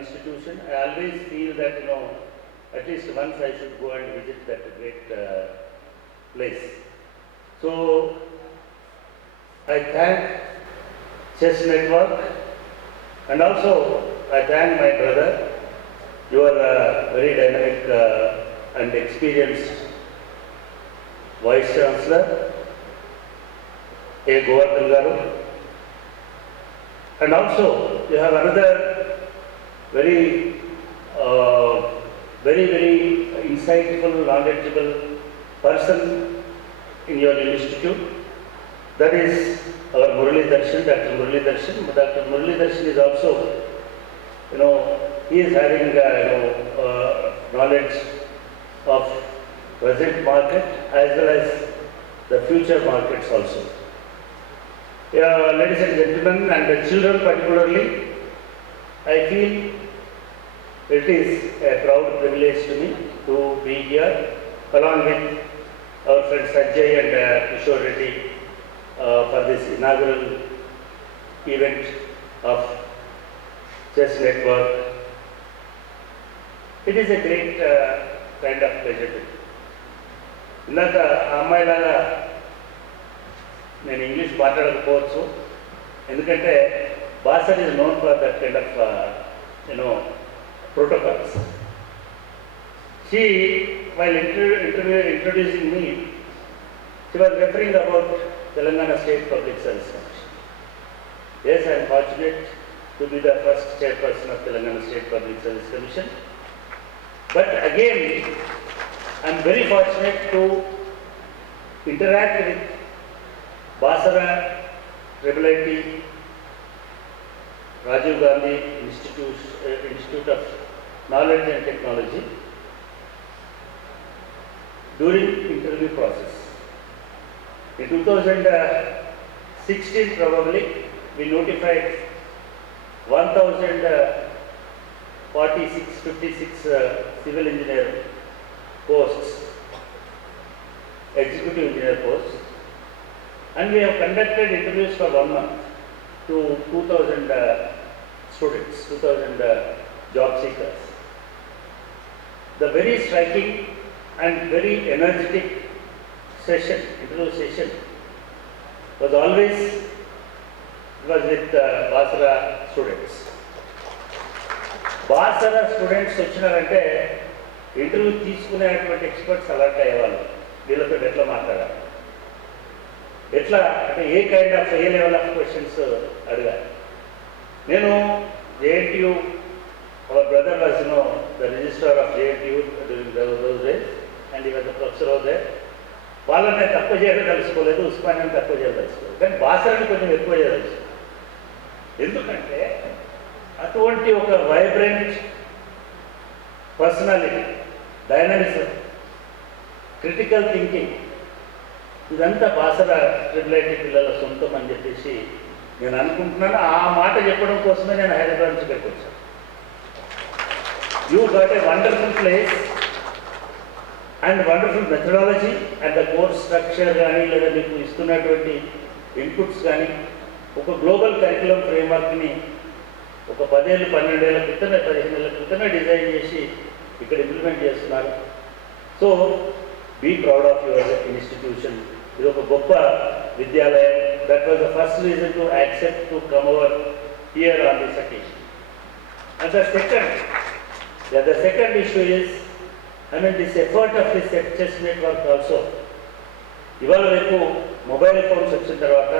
institution, I always feel that, at least once I should go and visit that great place. So, I thank Chess Network, and also I thank my brother. You are a very dynamic and experienced Vice Chancellor, A. Govardhan Garu. And also, you have another very insightful, knowledgeable person in your institute. That is our Murali Darshan, Dr. Murali Darshan. Dr. Murali Darshan is also, he is having knowledge of present market as well as the future markets also. Ladies and gentlemen, and the children particularly, I feel it is a proud privilege to me to be here along with our friend Sanjay and Kishore Reddy for this inaugural event of Chess Network. It is a great kind of pleasure to me. ఇందాక అమ్మాయిలాగా నేను English మాట్లాడకపోవచ్చు, ఎందుకంటే Basar is known for that kind of protocols. She, while introducing me, she was referring about Telangana State Public Service Commission. Yes, I am fortunate to be the first chairperson of Telangana State Public Service Commission. But again, I am very fortunate to interact with Basara IIIT Rajiv Gandhi Institute of Knowledge and Technology during interview process. In 2016 probably, we notified 56 civil engineer posts, executive engineer posts, and we have conducted interviews for 1 month to 2000 students, 2000 job seekers. The very striking and very energetic interview session was always with Basara students. Basara students వచ్చినారంటే interview తీసుకునేటువంటి experts alert అయ్యేవాళ్ళు, వీళ్ళతో ఎట్లా మాట్లాడాలి, ఎట్లా అంటే ఏ level of questions అడగాలి. నేను JNTU, our brother was the registrar of JNTU during those days, and he was a professor over there. వాళ్ళని తక్కువ చేయడం తెలుసుకోలేదు, ఉస్మానియాని తక్కువ చేయడం తెలుసుకోలేదు, కానీ బాసరని కొంచెం ఎక్కువ చేయదలుసు. ఎందుకంటే అటువంటి ఒక vibrant personality, dynamism, critical thinking, ఇదంతా బాసర IIIT పిల్లల సొంతం అని చెప్పేసి నేను అనుకుంటున్నాను. ఆ మాట చెప్పడం కోసమే నేను హైదరాబాద్ నుంచి ఇక్కడికి వచ్చాను. You got a wonderful place and wonderful methodology and the course structure కానీ, లేదా మీకు ఇస్తున్నటువంటి ఇన్పుట్స్ కానీ, ఒక గ్లోబల్ కరికులం ఫ్రేమ్వర్క్ని ఒక 10 ఏళ్ళు 12 ఏళ్ళ క్రితమే 15 ఏళ్ళ క్రితమే డిజైన్ చేసి ఇక్కడ ఇంప్లిమెంట్ చేస్తున్నారు. So be proud of your institution. ఇది ఒక గొప్ప విద్యాలయం. That was the first reason to accept to come over here on this occasion. And the second issue is, this effort of this Chess Network also. ఇవాళ రేపు mobile phones వచ్చిన తర్వాత,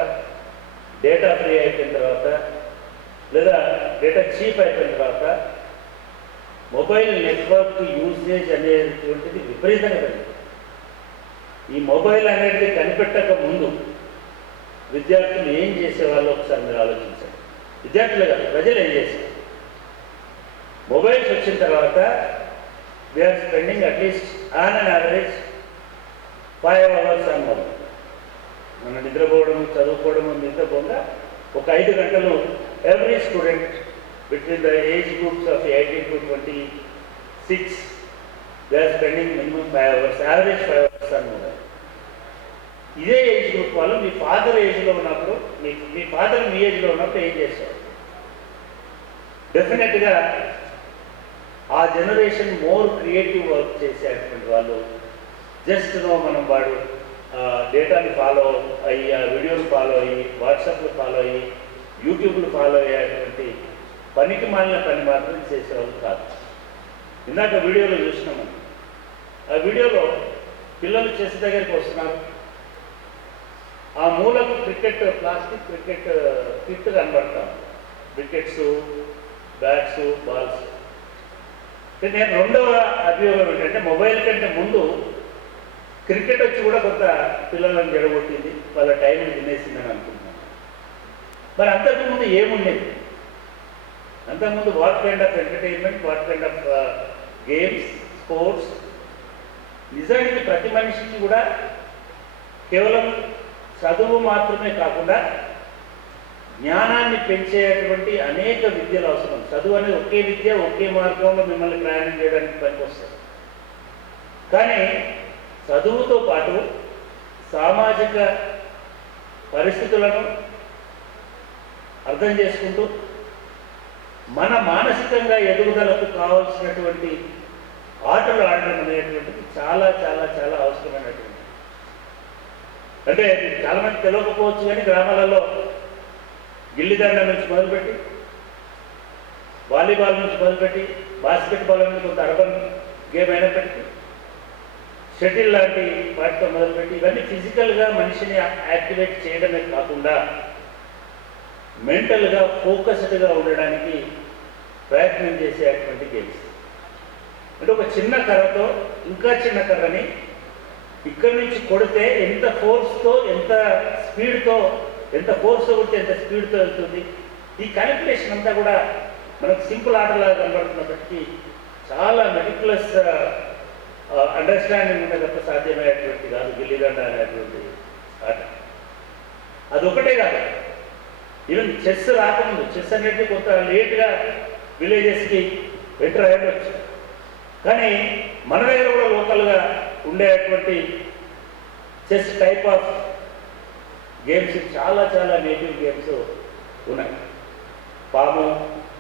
data free అయిపోయిన తర్వాత, లేదా డేటా చీప్ అయిపోయిన తర్వాత, mobile network usage అనేటువంటిది విపరీతంగా పెరిగింది. ఈ మొబైల్ అనేది కనిపెట్టక ముందు విద్యార్థులు ఏం చేసేవాళ్ళు ఒకసారి మీరు ఆలోచించండి. విద్యార్థులే కాదు, ప్రజలు ఏం చేశారు? మొబైల్స్ వచ్చిన తర్వాత we are spending at least on an average 5 hours on mobile. మన నిద్రపోవడం, చదువుకోవడం నిద్రపోగా ఒక 5 గంటలు every student between the age groups of 18 to 26 they are spending minimum 5 hours, average 5 hours on mobile. ఇదే ఏజ్ గ్రూప్ వాళ్ళు మీ father ఏజ్లో ఉన్నప్పుడు, మీ father మీ ఏజ్లో ఉన్నప్పుడు ఏం చేశారు? డెఫినెట్గా ఆ జనరేషన్ మోర్ క్రియేటివ్ వర్క్ చేసేటువంటి వాళ్ళు. జస్ట్ మనం వాడు డేటాని ఫాలో అయ్యి, ఆ వీడియోలు ఫాలో అయ్యి, వాట్సాప్లు ఫాలో అయ్యి, యూట్యూబ్లు ఫాలో అయ్యేటువంటి పనికి మాలిన పని మాత్రం చేసేవాళ్ళు కాదు. ఇందాక వీడియోలో చూసినాము, ఆ వీడియోలో పిల్లలు చెస్ దగ్గరికి వస్తున్నారు, ఆ మూలకు క్రికెట్ ప్లాస్టిక్ క్రికెట్ కిట్ కనబడతాం, వికెట్స్, బ్యాట్స్, బాల్స్. నేను రెండవ అభియోగం ఏంటంటే మొబైల్ కంటే ముందు క్రికెట్ వచ్చి కూడా కొంత పిల్లలను జడగొట్టింది, వాళ్ళ టైంని తినేసిందని అనుకుంటున్నాను. మరి అంతకుముందు ఏముండేది? అంతకుముందు what kind of entertainment, what kind of games, sports. నిజానికి ప్రతి మనిషికి కూడా కేవలం చదువు మాత్రమే కాకుండా జ్ఞానాన్ని పెంచేటువంటి అనేక విద్యలు అవసరం. చదువు అనేది ఒకే విద్య, ఒకే మార్గంలో మిమ్మల్ని ప్రయాణం చేయడానికి పనికొస్తుంది. కానీ చదువుతో పాటు సామాజిక పరిస్థితులను అర్థం చేసుకుంటూ మన మానసికంగా ఎదుగుదలకు కావాల్సినటువంటి ఆటలు ఆడడం అనేటువంటిది చాలా చాలా చాలా అవసరమైనటువంటి. అంటే చాలామంది తెలియకపోవచ్చు, కానీ గ్రామాలలో గిల్లిదండ నుంచి మొదలుపెట్టి, వాలీబాల్ నుంచి మొదలుపెట్టి, బాస్కెట్బాల్ అనేది కొంత అర్బన్ గేమ్ అయినప్పటికీ, షటిల్ లాంటి వాటితో మొదలుపెట్టి, ఇవన్నీ ఫిజికల్గా మనిషిని యాక్టివేట్ చేయడమే కాకుండా మెంటల్గా ఫోకస్డ్గా ఉండడానికి ప్రయత్నం చేసేటువంటి గేమ్స్. అంటే ఒక చిన్న కర్రతో ఇంకా చిన్న కర్రని ఇక్కడి నుంచి కొడితే ఎంత ఫోర్స్తో, ఎంత స్పీడ్తో, ఎంత ఫోర్స్తో కొడితే ఎంత స్పీడ్తో వెళ్తుంది, ఈ క్యాలిక్యులేషన్ అంతా కూడా మనకు సింపుల్ ఆటలాగా కనబడుతున్నప్పటికీ చాలా మెటిక్యులస్ అండర్స్టాండింగ్ ఉంటే తప్ప సాధ్యమయ్యేటువంటి కాదు గిల్లిదండ అనేటువంటి ఆట. అదొకటే కాదు, ఈవెన్ చెస్ రాకముందు, చెస్ అనేది కొంత లేట్గా విలేజెస్కి ఎంటర్ అయ్యవచ్చు, కానీ మన దగ్గర కూడా లోకల్గా ఉండేటువంటి చెస్ టైప్ ఆఫ్ గేమ్స్ చాలా చాలా నేటివ్ గేమ్స్ ఉన్నాయి. పాము,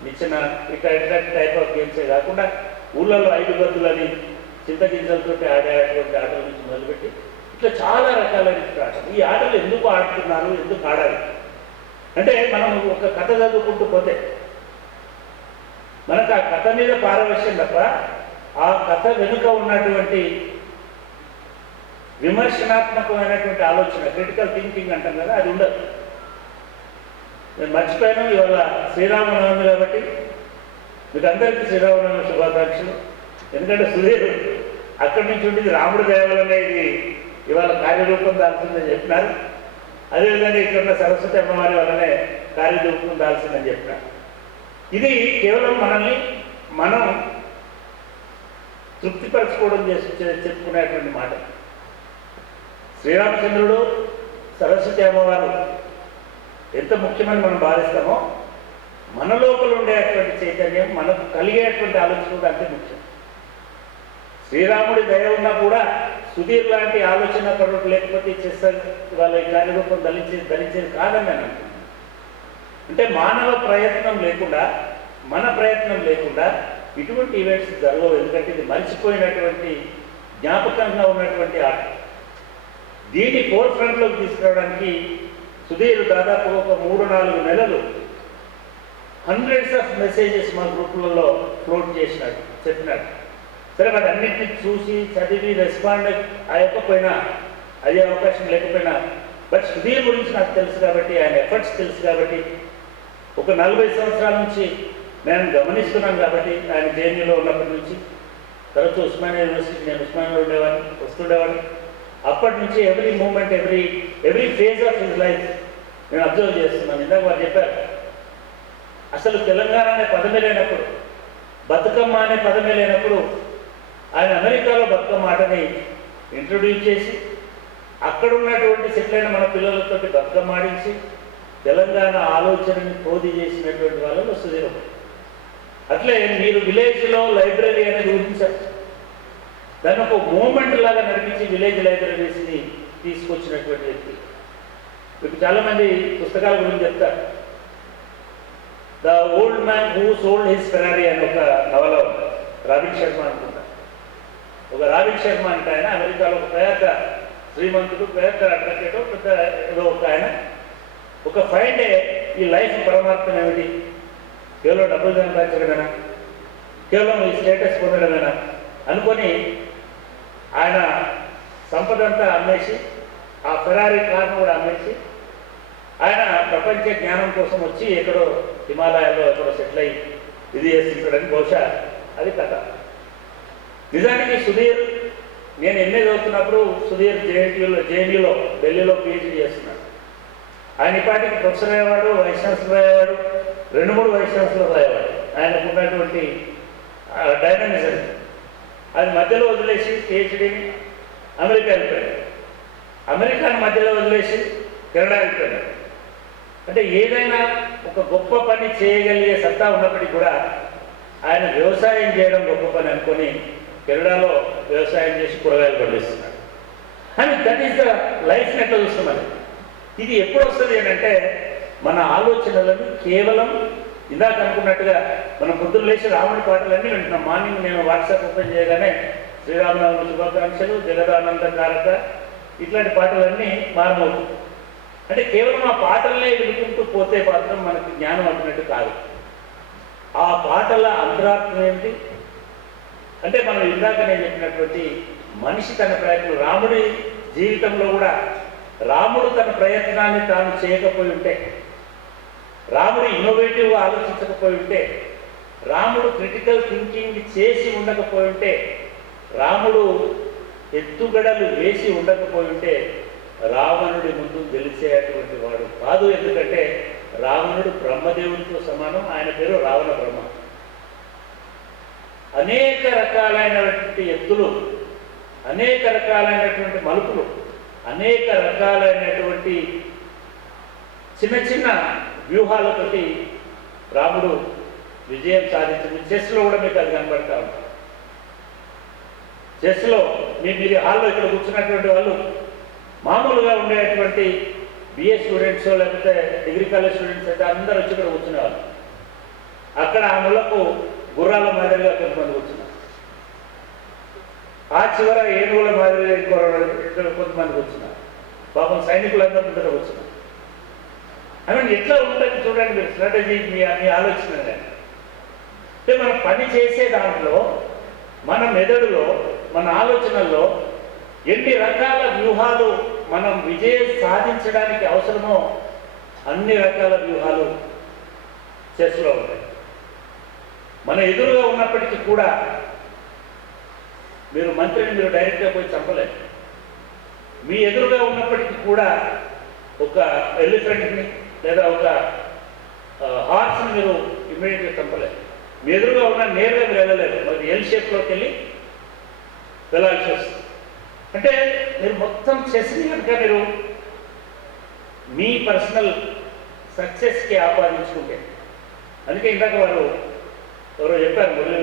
నిచ్చెన, ఇట్లాంటి టైప్ ఆఫ్ గేమ్సే కాకుండా ఊళ్ళల్లో 5 గద్దులని, చింతగింజలతో ఆడేటువంటి ఆటల నుంచి మొదలుపెట్టి ఇట్లా చాలా రకాలైన ఆటలు. ఈ ఆటలు ఎందుకు ఆడుతున్నారు, ఎందుకు ఆడాలి అంటే, మనం ఒక కథ చదువుకుంటూ పోతే మనకు ఆ కథ మీద పారవశ్యం తప్ప ఆ కథ వెనుక ఉన్నటువంటి విమర్శనాత్మకమైనటువంటి ఆలోచన, క్రిటికల్ థింకింగ్ అంటాం కదా, అది ఉండదు. నేను మర్చిపోయాను, ఇవాళ శ్రీరామనవమి కాబట్టి మీకు అందరికీ శ్రీరామనవమి శుభాకాంక్షలు. ఎందుకంటే సుధీర్ అక్కడి నుంచి ఉండేది రాముడి దేవాలనే ఇది ఇవాళ కార్యరూపం దాల్సిందని చెప్పినారు. అదేవిధంగా ఇక్కడ ఉన్న సరస్వతి అమ్మవారి వల్లనే కార్యరూపం దాల్సిందని చెప్పినారు. ఇది కేవలం మనల్ని మనం తృప్తిపరచుకోవడం చెప్పుకునేటువంటి మాట. శ్రీరామచంద్రుడు, సరస్వతి అమ్మవారు ఎంత ముఖ్యమని మనం భావిస్తామో, మన లోపల ఉండేటువంటి చైతన్యం, మనకు కలిగేటువంటి ఆలోచన కూడా అంతే ముఖ్యం. శ్రీరాముడి దయ ఉన్నా కూడా సుధీర్ లాంటి ఆలోచన పరుడు లేకపోతే చేస్తారు వాళ్ళ ఈ కార్యరూపం ధరించేది కాదని నేను అంటున్నాను. అంటే మానవ ప్రయత్నం లేకుండా, మన ప్రయత్నం లేకుండా ఇటువంటి ఈవెంట్స్ జరగవు. ఎందుకంటే ఇది మర్చిపోయినటువంటి, జ్ఞాపకంగా ఉన్నటువంటి ఆట. దీన్ని ఫోర్ ఫ్రంట్లోకి తీసుకురావడానికి సుధీర్ దాదాపు ఒక 3-4 నెలలు హండ్రెడ్స్ ఆఫ్ మెసేజెస్ మా గ్రూపులలో ఫ్లోట్ చేసినాడు, చెప్పినాడు. సరే, వాటి అన్నింటినీ చూసి చదివి రెస్పాండ్ అయ్యకపోయినా, అయ్యే అవకాశం లేకపోయినా, బట్ సుధీర్ గురించి నాకు తెలుసు కాబట్టి, ఆయన ఎఫర్ట్స్ తెలుసు కాబట్టి, ఒక 40 సంవత్సరాల నుంచి నేను గమనిస్తున్నాను కాబట్టి, ఆయన జేఎన్యూలో ఉన్నప్పటి నుంచి, తర్వాత ఉస్మానియా యూనివర్సిటీ, నేను ఉస్మానియాలో వస్తుండేవాడిని. అప్పటి నుంచి every moment, every phase of his life నేను అబ్జర్వ్ చేస్తున్నాను. ఇందాక వారు చెప్పారు, అసలు తెలంగాణ అనే పదమే లేనప్పుడు, బతుకమ్మ అనే పదమే లేనప్పుడు ఆయన అమెరికాలో బతుకమ్మ ఆటని ఇంట్రొడ్యూస్ చేసి, అక్కడ ఉన్నటువంటి సెటిల్ అయిన మన పిల్లలతో బతుకమ్మ ఆడించి తెలంగాణ ఆలోచనని పోది చేసినటువంటి వాళ్ళలో సుధీర్. అట్లే మీరు విలేజ్లో లైబ్రరీ అనేది ఊహించారు, దాన్ని ఒక మూమెంట్ లాగా నడిపించి విలేజ్ లైబ్రరీస్ని తీసుకొచ్చినటువంటి వ్యక్తి. మీకు చాలామంది పుస్తకాల గురించి చెప్తారు. The old man who sold his Ferrari అని ఒక నవల ఉంది, శర్మ అనుకుంటా. ఒక రాబిన్ శర్మ అంటే ఆయన అమెరికాలో ఒక పెద్ద శ్రీమంతుడు, పెద్ద అడ్వకేట్, పెద్ద ఏదో ఒక ఆయన ఒక ఫైన్ డే ఈ లైఫ్ పరమార్థం ఏమిటి, కేవలం డబ్బులు సంపాదించడమేనా, కేవలం ఈ స్టేటస్ పొందడమేనా అనుకొని ఆయన సంపదంతా అమ్మేసి ఆ ఫెరారీ కార్ను కూడా అమ్మేసి ఆయన ప్రపంచ జ్ఞానం కోసం వచ్చి ఎక్కడో హిమాలయాల్లో ఎక్కడో సెటిల్ అయ్యి ఇది చేస్తుంటాడని బహుశా అది కథ. నిజానికి సుధీర్, నేను ఎంఏ చదువుతున్నప్పుడు సుధీర్ జేఎన్యూలో ఢిల్లీలో పిహెచ్డీ చేస్తున్నాడు. ఆయన ఇప్పటికి ప్రొఫెసర్ అయ్యేవాడు, వైస్ ఛాన్సలర్ అయ్యేవాడు, 2-3 వైస్ ఛాన్సలర్ అయ్యేవాడు. ఆయనకు ఉన్నటువంటి డైనమిజం అది మధ్యలో వదిలేసి పిహెచ్డీని అమెరికా వెళ్ళిపోయాడు. అమెరికాను మధ్యలో వదిలేసి కెనడా వెళ్ళిపోయాడు. అంటే ఏదైనా ఒక గొప్ప పని చేయగలిగే సత్తా ఉన్నప్పటికీ కూడా ఆయన వ్యవసాయం చేయడం గొప్ప పని అనుకొని కెనడాలో వ్యవసాయం చేసి కూరగాయలు పండిస్తున్నాడు. అని దట్ ఈస్ ద లైఫ్ని ఎట్లా చూస్తున్నాం. ఇది ఎప్పుడు వస్తుంది అని అంటే మన ఆలోచనలను కేవలం ఇందాక అనుకున్నట్టుగా మనం పొద్దున్న లేచి రాముడి పాటలన్నీ వింటున్నాం. మార్నింగ్ నేను వాట్సాప్ ఓపెన్ చేయగానే శ్రీరామనవమి శుభాకాంక్షలు, జగదానంద కారక, ఇట్లాంటి పాటలన్నీ మారుమవుతాయి. అంటే కేవలం ఆ పాటలనే వినుకుంటూ పోతే మాత్రం మనకి జ్ఞానం అంటున్నట్టు కాదు. ఆ పాటల అంతరార్థం ఏంటి అంటే మనం ఇందాక నేను చెప్పినటువంటి మనిషి తన ప్రయత్నం, రాముడి జీవితంలో కూడా రాముడు తన ప్రయత్నాన్ని తాను చేయకపోయి ఉంటే, రాముడు ఇన్నోవేటివ్గా ఆలోచించకపోయి ఉంటే, రాముడు క్రిటికల్ థింకింగ్ చేసి ఉండకపోయి ఉంటే, రాముడు ఎత్తుగడలు వేసి ఉండకపోయి ఉంటే రావణుడి ముందు గెలిచేటువంటి వాడు కాదు. ఎందుకంటే రావణుడు బ్రహ్మదేవుడితో సమానం. ఆయన పేరు రావణ బ్రహ్మ. అనేక రకాలైనటువంటి ఎత్తులు, అనేక రకాలైనటువంటి మలుపులు, అనేక రకాలైనటువంటి చిన్న చిన్న వ్యూహాలతోటి రాముడు విజయం సాధించింది. చెస్లో కూడా మీకు అది కనబడతా ఉంటుంది. చెస్లో మీరు హాల్లో ఇక్కడ కూర్చున్నటువంటి వాళ్ళు మామూలుగా ఉండేటువంటి బిఏ స్టూడెంట్స్ లేకపోతే డిగ్రీ కాలేజ్ స్టూడెంట్స్ అయితే అందరూ వచ్చి ఇక్కడ కూర్చునేవాళ్ళు. అక్కడ ఆ మూలకు గుర్రాల మాదిరిగా కొంతమంది కూర్చున్నారు, ఆ చివర ఏనుగుల మాదిరిగా కొంతమంది కూర్చున్నారు. పాపం సైనికులందరూ ముందర కూర్చున్నారు. ఐ మీన్ ఎట్లా ఉంటుంది చూడండి మీరు స్ట్రాటజీ, మీ ఆలోచన. అంటే మనం పని చేసే దాంట్లో మన మెదడులో, మన ఆలోచనల్లో ఎన్ని రకాల వ్యూహాలు మనం విజయం సాధించడానికి అవసరమో అన్ని రకాల వ్యూహాలు చెస్లో ఉంటాయి. మన ఎదురుగా ఉన్నప్పటికీ కూడా మీరు మంత్రిని మీరు డైరెక్ట్గా పోయి చంపలేదు. మీ ఎదురుగా ఉన్నప్పటికీ కూడా ఒక ఎలిఫెంట్ని లేదా ఒక హార్స్ని మీరు ఇమ్మీడియట్గా చంపలేదు. మీ ఎదురుగా ఉన్న నేరుగా మీరు వెళ్ళలేదు, మరి ఎల్ షేప్లోకి వెళ్ళి వెళ్ళాల్సి వస్తుంది. అంటే మీరు మొత్తం చెస్ని కనుక మీరు మీ పర్సనల్ సక్సెస్కి ఆపాదించుకుంటే, అందుకే ఇందాక వారు ఎవరో చెప్పారు, మురళి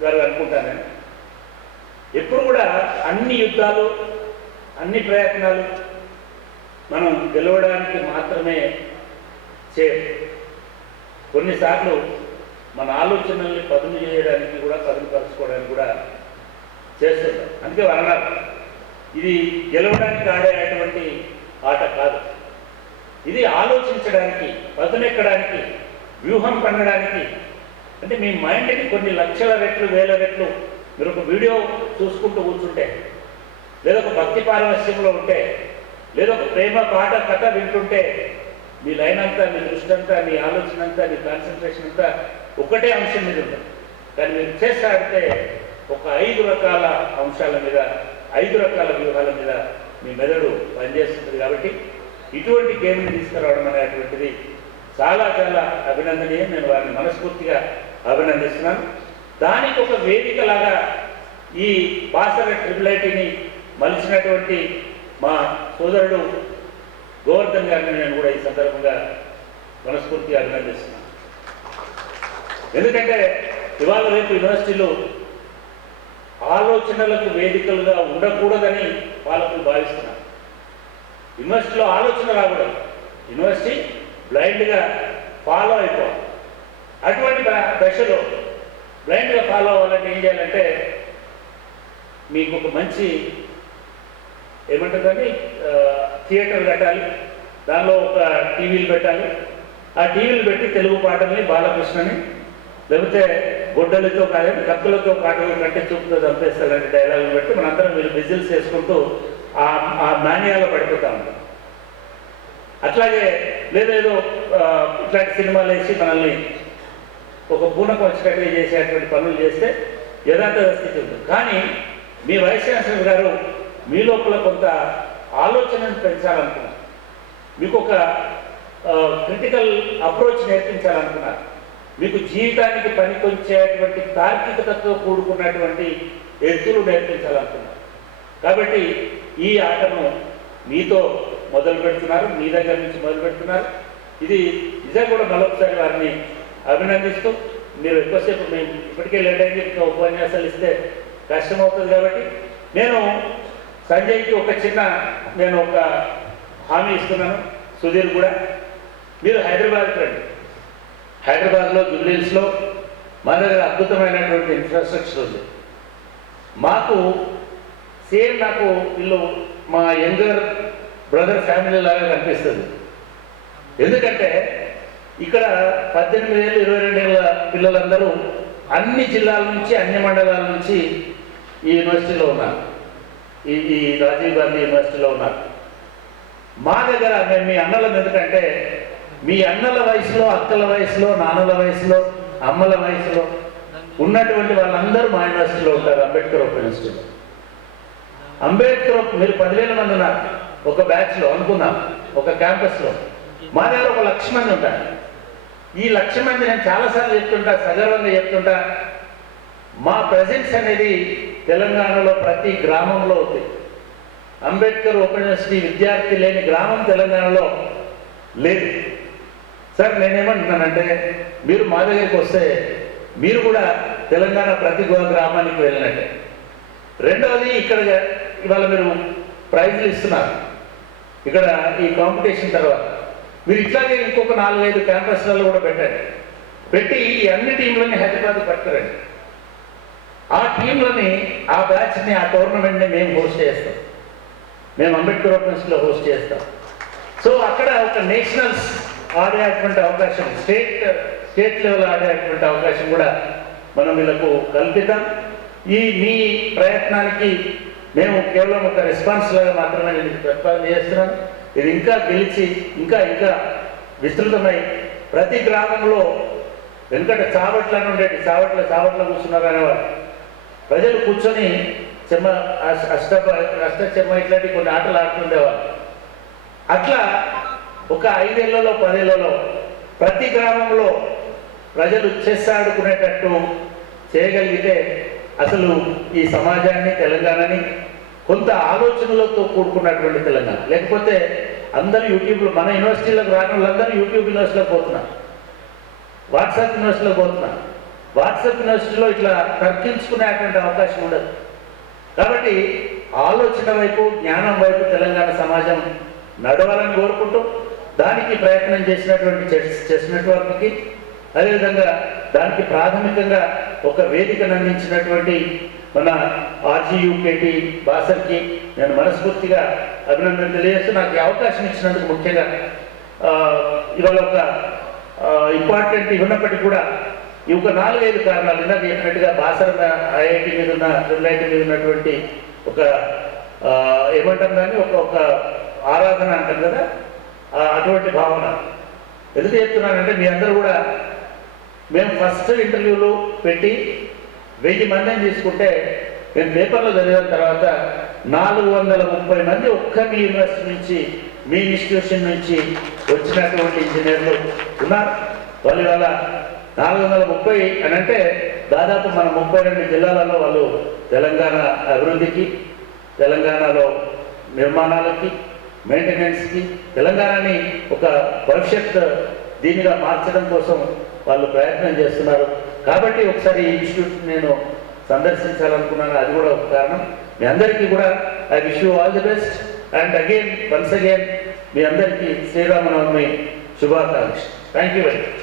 గారు అనుకుంటాను నేను, ఎప్పుడు కూడా అన్ని యుద్ధాలు, అన్ని ప్రయత్నాలు మనం గెలవడానికి మాత్రమే చేయరు. కొన్నిసార్లు మన ఆలోచనల్ని పదును చేయడానికి కూడా, పదునుపరచుకోవడానికి కూడా చేస్తుంటాం. అందుకే అన్నారు, ఇది గెలవడానికి ఆడేటువంటి ఆట కాదు, ఇది ఆలోచించడానికి, పదునెక్కడానికి, వ్యూహం పండడానికి. అంటే మీ మైండ్ని కొన్ని లక్షల రెట్లు, వేల రెట్లు మీరు ఒక వీడియో చూసుకుంటూ కూర్చుంటే, లేదా ఒక భక్తి పారవస్యంలో ఉంటే, లేదా ఒక ప్రేమ పాట కథ వింటుంటే మీ లైన్ అంతా, మీ దృష్టి అంతా, మీ ఆలోచన అంతా, మీ కాన్సన్ట్రేషన్ అంతా ఒకటే అంశం మీద ఉంటుంది. కానీ మీరు చేసి ఆడితే ఒక 5 రకాల అంశాల మీద, 5 రకాల వ్యూహాల మీద మీ మెదడు పనిచేస్తుంది. కాబట్టి ఇటువంటి గేమ్ని తీసుకురావడం అనేటువంటిది చాలా చాలా అభినందనీయం. నేను వారిని మనస్ఫూర్తిగా అభినందిస్తున్నాను. దానికి ఒక వేదికలాగా ఈ బాసర ట్రిపుల్-ఐటీని మలిచినటువంటి మా సోదరుడు గోవర్ధన్ గారిని నేను కూడా ఈ సందర్భంగా మనస్ఫూర్తిగా అభినందిస్తున్నాను. ఎందుకంటే ఇవాళ రేపు యూనివర్సిటీలు ఆలోచనలకు వేదికలుగా ఉండకూడదని పాలకులు భావిస్తున్నారు. యూనివర్సిటీలో ఆలోచన రాకూడదు, యూనివర్సిటీ బ్లైండ్గా ఫాలో అయిపోవాలి. అటువంటి దశలో బ్లైండ్గా ఫాలో అవ్వాలంటే ఏం చేయాలంటే మీకు ఒక మంచి ఏమంటుందని థియేటర్ కట్టాలి, దానిలో ఒక టీవీలు పెట్టాలి. ఆ టీవీలు పెట్టి తెలుగు పాటల్ని బాలకృష్ణని లేకపోతే గొడ్డలతో కాదని కత్తులతో పాటలు కంటే చూపుతో చంపేస్తారంటే డైలాగులు పెట్టి మనందరం మీరు విజిల్స్ చేసుకుంటూ ఆ మాన్యాలో పడిపోతా ఉంటాం. అట్లాగే లేదేదో ఇట్లాంటి సినిమాలు వేసి మనల్ని ఒక పూనకం వచ్చేటట్టుగా చేసేటువంటి పనులు చేస్తే యథార్థ స్థితి ఉంటుంది. కానీ మీ వైస్ ఛాన్సలర్ గారు మీ లోపల కొంత ఆలోచనను పెంచాలనుకున్నారు, మీకు ఒక క్రిటికల్ అప్రోచ్ నేర్పించాలనుకున్నారు, మీకు జీవితానికి పనికొచ్చేటువంటి తార్కికతతో కూడుకున్నటువంటి ఎత్తులు నేర్పించాలనుకున్నారు. కాబట్టి ఈ ఆటను మీతో మొదలు పెడుతున్నారు, మీ దగ్గర నుంచి మొదలు పెడుతున్నారు. ఇది నిజంగా కూడా మరొకసారి వారిని అభినందిస్తూ, మీరు ఎక్కువసేపు మేము ఇప్పటికే లేట్ అయింది, ఇంకా ఉపన్యాసాలు ఇస్తే కష్టమవుతుంది. కాబట్టి నేను సంజయ్కి నేను ఒక హామీ ఇస్తున్నాను, సుధీర్ కూడా. మీరు హైదరాబాద్కి రండి. హైదరాబాద్లో జూబ్లీహిల్స్లో మన దగ్గర అద్భుతమైనటువంటి ఇన్ఫ్రాస్ట్రక్చర్ ఉంది. మాకు సేమ్ నాకు వీళ్ళు మా యంగర్ బ్రదర్ ఫ్యామిలీ లాగా కనిపిస్తుంది. ఎందుకంటే ఇక్కడ 18 ఏళ్ళు 22 ఏళ్ళ పిల్లలందరూ అన్ని జిల్లాల నుంచి అన్ని మండలాల నుంచి ఈ యూనివర్సిటీలో ఉన్నారు, ఈ రాజీవ్ గాంధీ యూనివర్సిటీలో ఉన్నారు. మా దగ్గర మేము మీ అన్నలం ఎందుకంటే మీ అన్నల వయసులో, అక్కల వయసులో, నాన్నల వయసులో, అమ్మల వయసులో ఉన్నటువంటి వాళ్ళందరూ మా యూనివర్సిటీలో ఉంటారు, అంబేద్కర్ ఓపెన్ యూనివర్సిటీలో. అంబేద్కర్ మీరు 10,000 మంది ఉన్నారు ఒక బ్యాచ్లో అనుకుందాం, ఒక క్యాంపస్లో. మా దగ్గర 1,00,000 మంది ఉంటారు. ఈ 1,00,000 మంది నేను చాలాసార్లు చెప్తుంటా, సగర్వంగా చెప్తుంటా, మా ప్రజెన్స్ అనేది తెలంగాణలో ప్రతి గ్రామంలో ఉంది. అంబేద్కర్ ఓపెన్ యూనివర్సిటీ విద్యార్థి లేని గ్రామం తెలంగాణలో లేదు. సార్ నేనేమంటున్నానంటే మీరు మా దగ్గరికి వస్తే మీరు కూడా తెలంగాణ ప్రతి గ్రామానికి వెళ్ళినట్టే. రెండవది, ఇక్కడ ఇవాళ మీరు ప్రైజ్లు ఇస్తున్నారు. ఇక్కడ ఈ కాంపిటీషన్ తర్వాత మీరు ఇట్లాగే ఇంకొక 4-5 క్యాంపస్లలో కూడా పెట్టి ఈ అన్ని టీంలని హైదరాబాద్ పట్టుకురండి. ఆ టీంలని, ఆ బ్యాచ్ని, ఆ టోర్నమెంట్ని మేము హోస్ట్ చేస్తాం. మేము అంబేద్కర్ ఓపెన్స్లో హోస్ట్ చేస్తాం. సో అక్కడ ఒక నేషనల్స్ ఆడేటువంటి అవకాశం, స్టేట్ లెవెల్ ఆడేటువంటి అవకాశం కూడా మనం వీళ్ళకు కల్పిద్దాం. మీ ప్రయత్నానికి మేము కేవలం ఒక రెస్పాన్స్ లాగా మాత్రమే నేను ప్రతిపాదన చేస్తున్నాను. ఇది ఇంకా గెలిచి ఇంకా విస్తృతమై ప్రతి గ్రామంలో, ఎందుకంటే చావట్లను ఉండేది, చావట్లో కూర్చున్నారు అనేవారు, ప్రజలు కూర్చొని అష్టచెమ్మ ఇట్లాంటి కొన్ని ఆటలు ఆడుతుండేవారు. అట్లా ఒక 5 ఏళ్లలో 10 ఏళ్లలో ప్రతి గ్రామంలో ప్రజలు చెస్ ఆడుకునేటట్టు చేయగలిగితే అసలు ఈ సమాజాన్ని, తెలంగాణని కొంత ఆలోచనలతో కూడుకున్నటువంటి తెలంగాణ. లేకపోతే అందరూ యూట్యూబ్లో, మన యూనివర్సిటీలకు రాని వాళ్ళందరూ యూట్యూబ్ యూనివర్సిటీలోకి పోతున్నారు, వాట్సాప్ యూనివర్సిటీలోకి పోతున్నారు. వాట్సాప్ యూనివర్సిటీలో ఇట్లా తర్కించుకునేటువంటి అవకాశం ఉండదు. కాబట్టి ఆలోచన వైపు, జ్ఞానం వైపు తెలంగాణ సమాజం నడవాలని కోరుకుంటూ, దానికి ప్రయత్నం చేసినటువంటి చెస్ నెట్వర్క్కి, అదేవిధంగా దానికి ప్రాథమికంగా ఒక వేదికను అందించినటువంటి మన RGUKT బాసర్కి నేను మనస్ఫూర్తిగా అభినందన తెలియజేస్తూ, నాకు ఈ అవకాశం ఇచ్చినందుకు ముఖ్యంగా ఇవాళ ఒక ఇంపార్టెంట్ ఉన్నప్పటికీ కూడా ఈ ఒక 4-5 కారణాలు ఇందాక చెప్పినట్టుగా బాసర్ IIT మీద ఉన్న, IIT మీద ఉన్నటువంటి ఒక ఏమంటాం దాన్ని, ఒక ఆరాధన అంటాం కదా, అటువంటి భావన. ఎందుకు చెప్తున్నానంటే మీ అందరూ కూడా, మేము ఫస్ట్ ఇంటర్వ్యూలు పెట్టి 1000 మందిని తీసుకుంటే మేము పేపర్లో చదివిన తర్వాత 430 మంది ఒక్క మీ యూనివర్సిటీ నుంచి, మీ ఇన్స్టిట్యూషన్ నుంచి వచ్చినటువంటి ఇంజనీర్లు ఉన్నారు. వాళ్ళు ఇవాళ 430 అని అంటే దాదాపు మన 32 జిల్లాలలో వాళ్ళు తెలంగాణ అభివృద్ధికి, తెలంగాణలో నిర్మాణాలకి, మెయింటెనెన్స్కి, తెలంగాణని ఒక భవిష్యత్ దీనిగా మార్చడం కోసం వాళ్ళు ప్రయత్నం చేస్తున్నారు. కాబట్టి ఒకసారి ఈ ఇన్స్టిట్యూట్ నేను సందర్శించాలనుకున్నాను, అది కూడా ఒక కారణం. మీ అందరికీ కూడా I wish you all the best and once again మీ అందరికీ శ్రీరామనవమి శుభాకాంక్షలు. Thank you very much.